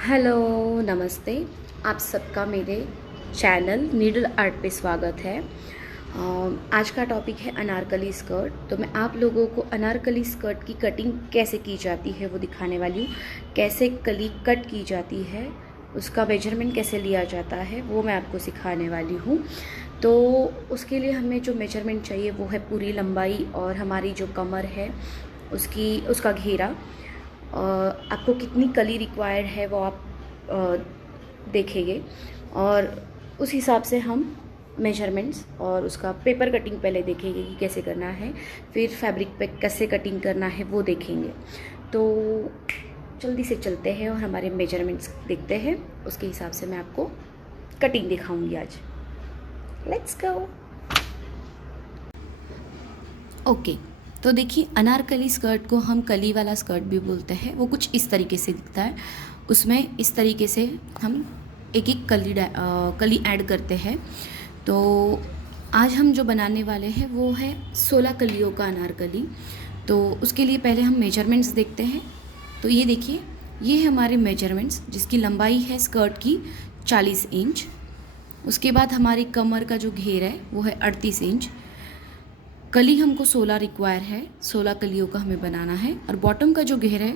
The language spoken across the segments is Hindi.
हेलो, नमस्ते। आप सबका मेरे चैनल नीडल आर्ट पे स्वागत है। आज का टॉपिक है अनारकली स्कर्ट। तो मैं आप लोगों को अनारकली स्कर्ट की कटिंग कैसे की जाती है वो दिखाने वाली हूँ। कैसे कली कट की जाती है, उसका मेजरमेंट कैसे लिया जाता है वो मैं आपको सिखाने वाली हूँ। तो उसके लिए हमें जो मेजरमेंट चाहिए वो है पूरी लंबाई और हमारी जो कमर है उसका घेरा। आपको कितनी कली रिक्वायर्ड है वो आप देखेंगे और उस हिसाब से हम मेजरमेंट्स और उसका पेपर कटिंग पहले देखेंगे कि कैसे करना है, फिर फैब्रिक पे कैसे कटिंग करना है वो देखेंगे। तो जल्दी से चलते हैं और हमारे मेजरमेंट्स देखते हैं, उसके हिसाब से मैं आपको कटिंग दिखाऊंगी आज। Let's go. ओके, तो देखिए अनारकली स्कर्ट को हम कली वाला स्कर्ट भी बोलते हैं। वो कुछ इस तरीके से दिखता है। उसमें इस तरीके से हम एक एक कली ऐड करते हैं। तो आज हम जो बनाने वाले हैं वो है 16 कलियों का अनारकली। तो उसके लिए पहले हम मेजरमेंट्स देखते हैं। तो ये देखिए, ये है हमारे मेजरमेंट्स जिसकी लंबाई है स्कर्ट की 40 इंच। उसके बाद हमारी कमर का जो घेर है वो है 38 इंच। कली हमको 16 रिक्वायर है, 16 कलियों का हमें बनाना है। और बॉटम का जो घेर है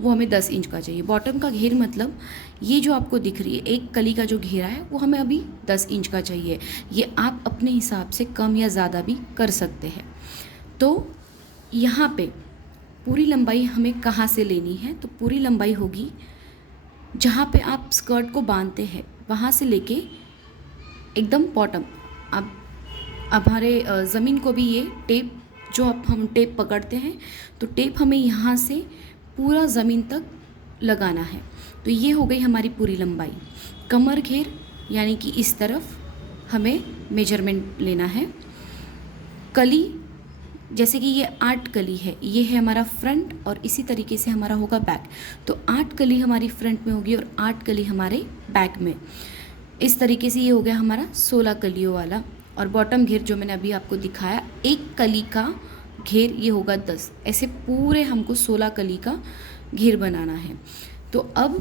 वो हमें 10 इंच का चाहिए। बॉटम का घेर मतलब ये जो आपको दिख रही है एक कली का जो घेरा है वो हमें अभी 10 इंच का चाहिए। ये आप अपने हिसाब से कम या ज़्यादा भी कर सकते हैं। तो यहाँ पे पूरी लंबाई हमें कहाँ से लेनी है, तो पूरी लंबाई होगी जहाँ पे आप स्कर्ट को बांधते हैं वहाँ से लेके एकदम बॉटम। आप हमारे ज़मीन को भी ये टेप, जो आप हम टेप पकड़ते हैं तो टेप हमें यहाँ से पूरा ज़मीन तक लगाना है। तो ये हो गई हमारी पूरी लंबाई। कमर घेर यानी कि इस तरफ हमें मेजरमेंट लेना है। कली, जैसे कि ये 8 कली है, ये है हमारा फ्रंट और इसी तरीके से हमारा होगा बैक। तो 8 कली हमारी फ्रंट में होगी और 8 कली हमारे बैक में। इस तरीके से ये हो गया हमारा 16 कलियों वाला। और बॉटम घेर जो मैंने अभी आपको दिखाया, एक कली का घेर ये होगा 10। ऐसे पूरे हमको 16 कली का घेर बनाना है। तो अब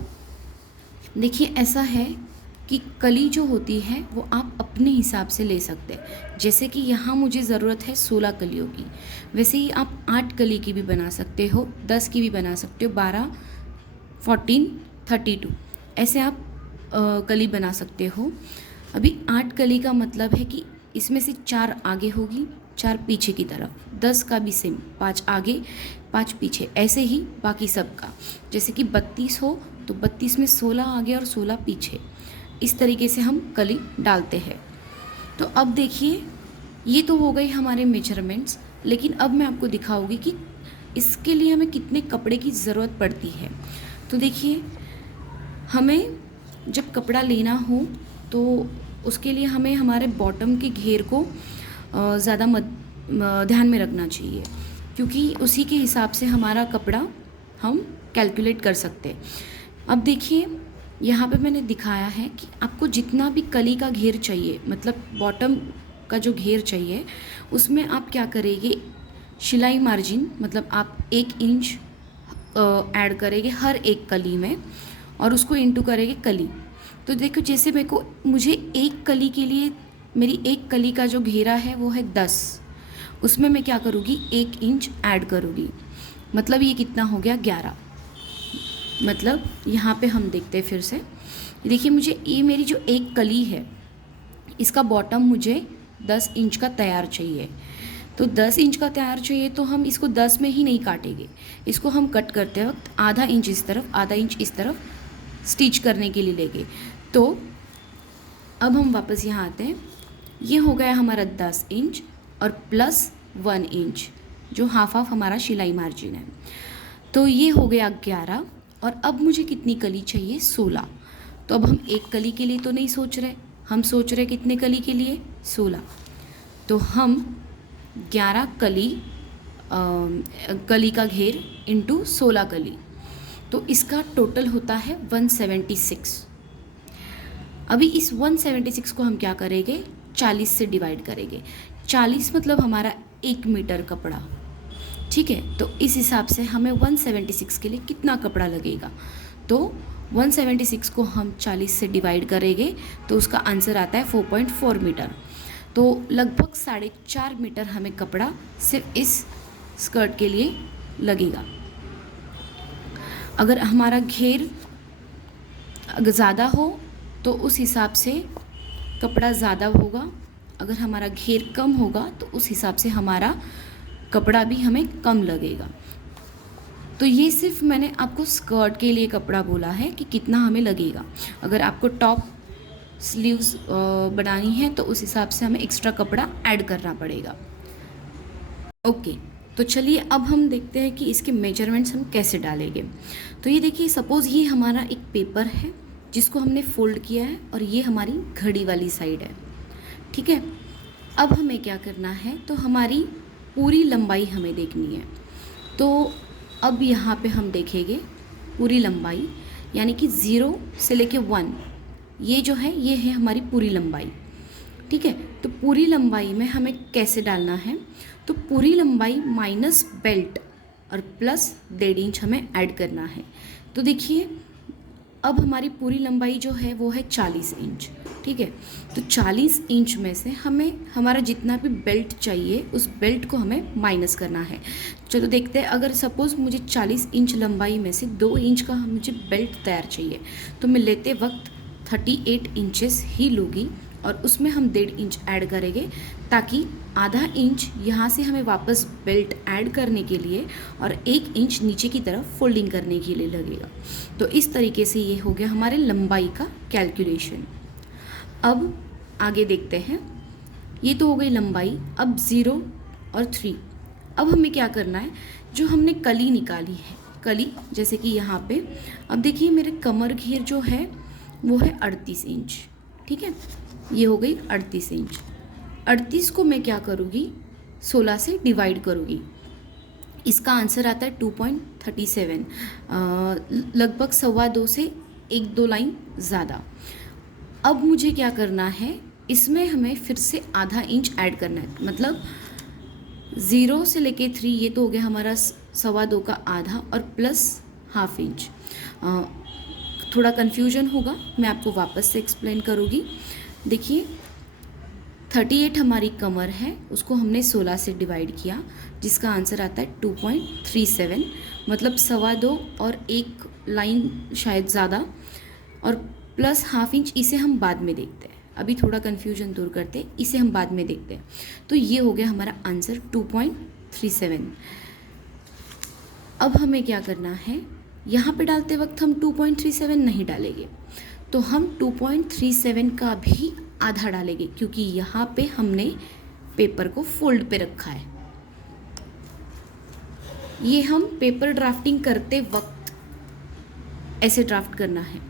देखिए, ऐसा है कि कली जो होती है वो आप अपने हिसाब से ले सकते हैं। जैसे कि यहाँ मुझे ज़रूरत है 16 कलियों की, वैसे ही आप 8 कली की भी बना सकते हो, 10 की भी बना सकते हो, 12, 14, 32 ऐसे आप कली बना सकते हो। अभी 8 कली का मतलब है कि इसमें से 4 आगे होगी, 4 पीछे की तरफ। 10 का भी सेम, 5 आगे 5 पीछे, ऐसे ही बाकी सब का। जैसे कि 32 हो तो 32 में 16 आगे और 16 पीछे, इस तरीके से हम कली डालते हैं। तो अब देखिए, ये तो हो गई हमारे मेजरमेंट्स। लेकिन अब मैं आपको दिखाऊंगी कि इसके लिए हमें कितने कपड़े की ज़रूरत पड़ती है। तो देखिए, हमें जब कपड़ा लेना हो तो उसके लिए हमें हमारे बॉटम के घेर को ज़्यादा ध्यान में रखना चाहिए, क्योंकि उसी के हिसाब से हमारा कपड़ा हम कैलकुलेट कर सकते हैं। अब देखिए, यहाँ पे मैंने दिखाया है कि आपको जितना भी कली का घेर चाहिए, मतलब बॉटम का जो घेर चाहिए, उसमें आप क्या करेंगे, सिलाई मार्जिन मतलब आप 1 इंच ऐड करेंगे हर एक कली में और उसको इंटू करेंगे कली। तो देखो, जैसे मुझे एक कली के लिए, मेरी एक कली का जो घेरा है वो है 10, उसमें मैं क्या करूँगी, 1 इंच ऐड करूँगी। मतलब ये कितना हो गया, 11। मतलब यहाँ पे हम देखते हैं फिर से। देखिए, मुझे ये मेरी जो एक कली है इसका बॉटम मुझे 10 इंच का तैयार चाहिए। तो 10 इंच का तैयार चाहिए तो हम इसको 10 में ही नहीं काटेंगे, इसको हम कट करते वक्त आधा इंच इस तरफ, आधा इंच इस तरफ स्टिच करने के लिए लेंगे। तो अब हम वापस यहाँ आते हैं। ये हो गया हमारा 10 इंच और प्लस 1 इंच जो हाफ हमारा सिलाई मार्जिन है। तो ये हो गया 11। और अब मुझे कितनी कली चाहिए, 16। तो अब हम एक कली के लिए तो नहीं सोच रहे, हम सोच रहे कितने कली के लिए, 16। तो हम 11 कली का घेर इंटू 16 कली, तो इसका टोटल होता है 176। अभी इस 176 को हम क्या करेंगे, 40 से डिवाइड करेंगे। 40 मतलब हमारा 1 मीटर कपड़ा, ठीक है। तो इस हिसाब से हमें 176 के लिए कितना कपड़ा लगेगा, तो 176 को हम 40 से डिवाइड करेंगे तो उसका आंसर आता है 4.4 मीटर। तो लगभग 4.5 मीटर हमें कपड़ा सिर्फ इस स्कर्ट के लिए लगेगा। अगर हमारा घेर अगर ज़्यादा हो तो उस हिसाब से कपड़ा ज़्यादा होगा, अगर हमारा घेर कम होगा तो उस हिसाब से हमारा कपड़ा भी हमें कम लगेगा। तो ये सिर्फ मैंने आपको स्कर्ट के लिए कपड़ा बोला है कि कितना हमें लगेगा। अगर आपको टॉप स्लीव्स बनानी है तो उस हिसाब से हमें एक्स्ट्रा कपड़ा ऐड करना पड़ेगा। ओके, तो चलिए अब हम देखते हैं कि इसके मेजरमेंट्स हम कैसे डालेंगे। तो ये देखिए, सपोज़ ये हमारा एक पेपर है जिसको हमने फोल्ड किया है और ये हमारी घड़ी वाली साइड है, ठीक है। अब हमें क्या करना है, तो हमारी पूरी लंबाई हमें देखनी है। तो अब यहाँ पे हम देखेंगे पूरी लंबाई, यानी कि 0 से लेके 1, ये जो है ये है हमारी पूरी लंबाई, ठीक है। तो पूरी लंबाई में हमें कैसे डालना है, तो पूरी लंबाई माइनस बेल्ट और प्लस 1.5 इंच हमें ऐड करना है। तो देखिए अब हमारी पूरी लंबाई जो है वो है 40 इंच, ठीक है। तो 40 इंच में से हमें हमारा जितना भी बेल्ट चाहिए उस बेल्ट को हमें माइनस करना है। चलो देखते हैं, अगर सपोज़ मुझे 40 इंच लंबाई में से 2 इंच का मुझे बेल्ट तैयार चाहिए तो मैं लेते वक्त 38 इंचेस ही लूँगी और उसमें हम 1.5 इंच ऐड करेंगे, ताकि आधा इंच यहाँ से हमें वापस बेल्ट ऐड करने के लिए और 1 इंच नीचे की तरफ फोल्डिंग करने के लिए लगेगा। तो इस तरीके से ये हो गया हमारे लंबाई का कैलकुलेशन। अब आगे देखते हैं, ये तो हो गई लंबाई। अब 0 और 3, अब हमें क्या करना है, जो हमने कली निकाली है, कली जैसे कि यहाँ पे, अब देखिए मेरे कमर घेर जो है वो है 38 इंच, ठीक है। ये हो गई 38 इंच। 38 को मैं क्या करूँगी, 16 से डिवाइड करूँगी, इसका आंसर आता है 2.37, लगभग 2.25 से 1-2 लाइन ज़्यादा। अब मुझे क्या करना है, इसमें हमें फिर से आधा इंच ऐड करना है, मतलब 0 से लेके 3, ये तो हो गया हमारा 2.25 का आधा और प्लस ½ इंच। थोड़ा कन्फ्यूजन होगा, मैं आपको वापस से एक्सप्लेन करूँगी। देखिए 38 हमारी कमर है, उसको हमने 16 से डिवाइड किया, जिसका आंसर आता है 2.37, मतलब 2.25 और 1 लाइन शायद ज़्यादा और प्लस ½ इंच। इसे हम बाद में देखते हैं, अभी थोड़ा कन्फ्यूजन दूर करते हैं, इसे हम बाद में देखते हैं। तो ये हो गया हमारा आंसर 2.37। अब हमें क्या करना है, यहाँ पे डालते वक्त हम 2.37 नहीं डालेंगे, तो हम 2.37 का भी आधा डालेंगे, क्योंकि यहाँ पे हमने पेपर को फोल्ड पे रखा है। ये हम पेपर ड्राफ्टिंग करते वक्त ऐसे ड्राफ्ट करना है।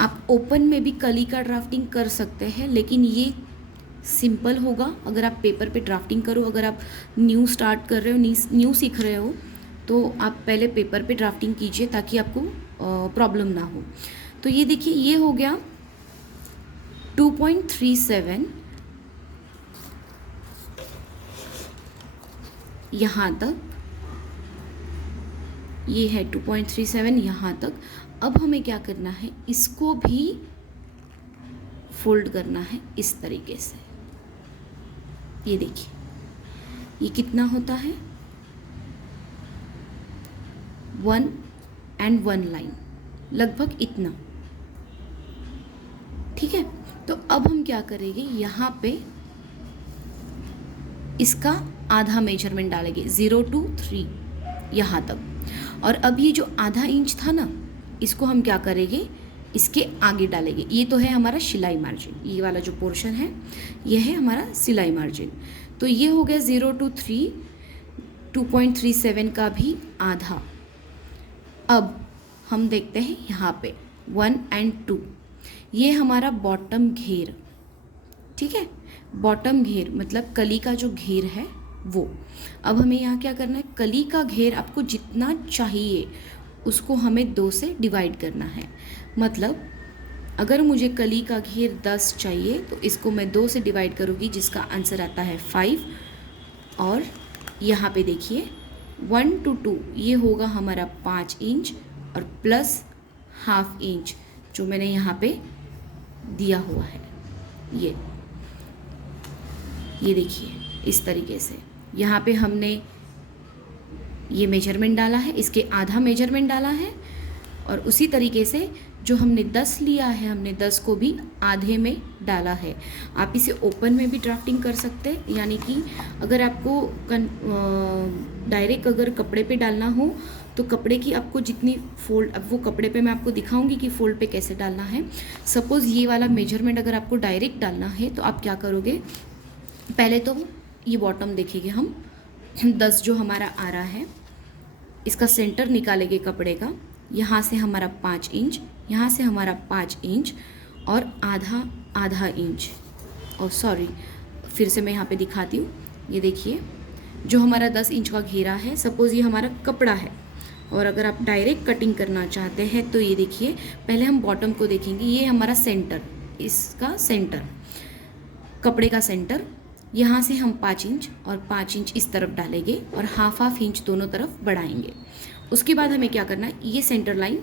आप ओपन में भी कली का ड्राफ्टिंग कर सकते हैं, लेकिन ये सिंपल होगा अगर आप पेपर पे ड्राफ्टिंग करो। अगर आप न्यू स्टार्ट कर रहे हो, न्यू सीख रहे हो, तो आप पहले पेपर पे ड्राफ्टिंग कीजिए ताकि आपको प्रॉब्लम ना हो। तो ये देखिए, ये हो गया 2.37 यहाँ तक, ये है 2.37 यहाँ तक। अब हमें क्या करना है, इसको भी फोल्ड करना है इस तरीके से। ये देखिए ये कितना होता है, 1 and 1 लाइन, लगभग इतना, ठीक है। तो अब हम क्या करेंगे, यहाँ पे इसका आधा मेजरमेंट डालेंगे, 0 to 3 यहाँ तक। और अब ये जो आधा इंच था ना, इसको हम क्या करेंगे, इसके आगे डालेंगे। ये तो है हमारा सिलाई मार्जिन, ये वाला जो पोर्शन है ये है हमारा सिलाई मार्जिन। तो ये हो गया 0 to 3, 2.37 का भी आधा। अब हम देखते हैं यहाँ पे 1 and 2, ये हमारा बॉटम घेर, ठीक है। बॉटम घेर मतलब कली का जो घेर है वो। अब हमें यहाँ क्या करना है, कली का घेर आपको जितना चाहिए उसको हमें 2 से डिवाइड करना है। मतलब अगर मुझे कली का घेर 10 चाहिए तो इसको मैं 2 से डिवाइड करूँगी, जिसका आंसर आता है 5। और यहाँ पे देखिए 1 to 2, ये होगा हमारा 5 इंच और प्लस हाफ इंच जो मैंने यहाँ पे दिया हुआ है, ये देखिए इस तरीके से यहाँ पे हमने ये मेजरमेंट डाला है, इसके आधा मेजरमेंट डाला है, और उसी तरीके से जो हमने 10 लिया है हमने 10 को भी आधे में डाला है। आप इसे ओपन में भी ड्राफ्टिंग कर सकते हैं, यानी कि अगर आपको डायरेक्ट अगर कपड़े पे डालना हो तो कपड़े की आपको जितनी फोल्ड, अब वो कपड़े पे मैं आपको दिखाऊंगी कि फोल्ड पे कैसे डालना है। सपोज़ ये वाला मेजरमेंट अगर आपको डायरेक्ट डालना है तो आप क्या करोगे, पहले तो ये बॉटम देखेंगे हम 10 जो हमारा आ रहा है इसका सेंटर निकालेंगे कपड़े का, यहाँ से हमारा 5 इंच, यहाँ से हमारा 5 इंच और आधा इंच, और सॉरी फिर से मैं यहाँ पे दिखाती हूँ। ये देखिए जो हमारा 10 इंच का घेरा है, सपोज़ ये हमारा कपड़ा है, और अगर आप डायरेक्ट कटिंग करना चाहते हैं तो ये देखिए पहले हम बॉटम को देखेंगे। ये हमारा सेंटर, इसका सेंटर, कपड़े का सेंटर, यहाँ से हम 5 इंच और 5 इंच इस तरफ डालेंगे और हाफ इंच दोनों तरफ बढ़ाएंगे। उसके बाद हमें क्या करना है, ये सेंटर लाइन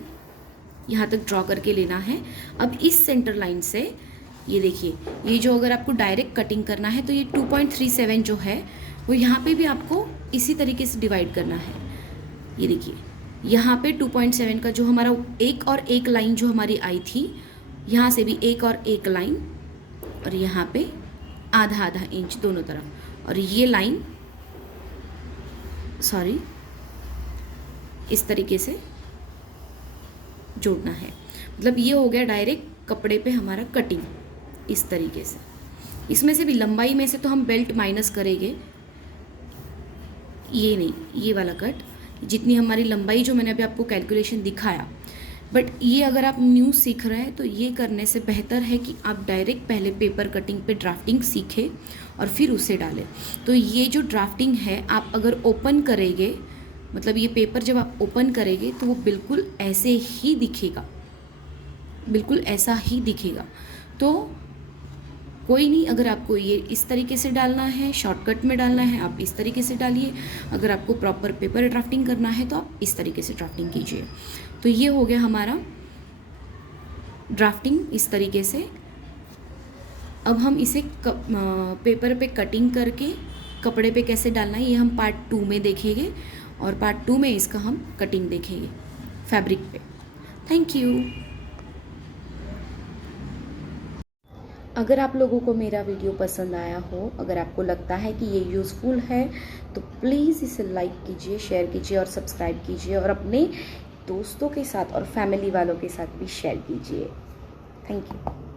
यहाँ तक ड्रॉ करके लेना है। अब इस सेंटर लाइन से ये देखिए, ये जो अगर आपको डायरेक्ट कटिंग करना है तो ये 2.37 जो है वो यहाँ पे भी आपको इसी तरीके से डिवाइड करना है। ये देखिए यहाँ पे 2.7 का जो हमारा एक और एक लाइन जो हमारी आई थी, यहाँ से भी एक और एक लाइन, और यहाँ पे आधा इंच दोनों तरफ, और ये लाइन सॉरी इस तरीके से जोड़ना है। मतलब ये हो गया डायरेक्ट कपड़े पे हमारा कटिंग इस तरीके से। इसमें से भी लंबाई में से तो हम बेल्ट माइनस करेंगे, ये नहीं, ये वाला कट, जितनी हमारी लंबाई जो मैंने अभी आपको कैलकुलेशन दिखाया। बट ये अगर आप न्यू सीख रहे हैं तो ये करने से बेहतर है कि आप डायरेक्ट पहले पेपर कटिंग पे ड्राफ्टिंग सीखें और फिर उसे डालें। तो ये जो ड्राफ्टिंग है आप अगर ओपन करेंगे, मतलब ये पेपर जब आप ओपन करेंगे तो वो बिल्कुल ऐसे ही दिखेगा, बिल्कुल ऐसा ही दिखेगा। तो कोई नहीं, अगर आपको ये इस तरीके से डालना है, शॉर्टकट में डालना है, आप इस तरीके से डालिए। अगर आपको प्रॉपर पेपर ड्राफ्टिंग करना है तो आप इस तरीके से ड्राफ्टिंग कीजिए। तो ये हो गया हमारा ड्राफ्टिंग इस तरीके से। अब हम इसे पेपर पे कटिंग करके कपड़े पे कैसे डालना है ये हम पार्ट 2 में देखेंगे, और पार्ट 2 में इसका हम कटिंग देखेंगे फैब्रिक पे। Thank you. अगर आप लोगों को मेरा वीडियो पसंद आया हो, अगर आपको लगता है कि ये यूज़फुल है तो प्लीज़ इसे लाइक कीजिए, शेयर कीजिए और सब्सक्राइब कीजिए, और अपने दोस्तों के साथ और फैमिली वालों के साथ भी शेयर कीजिए। Thank you.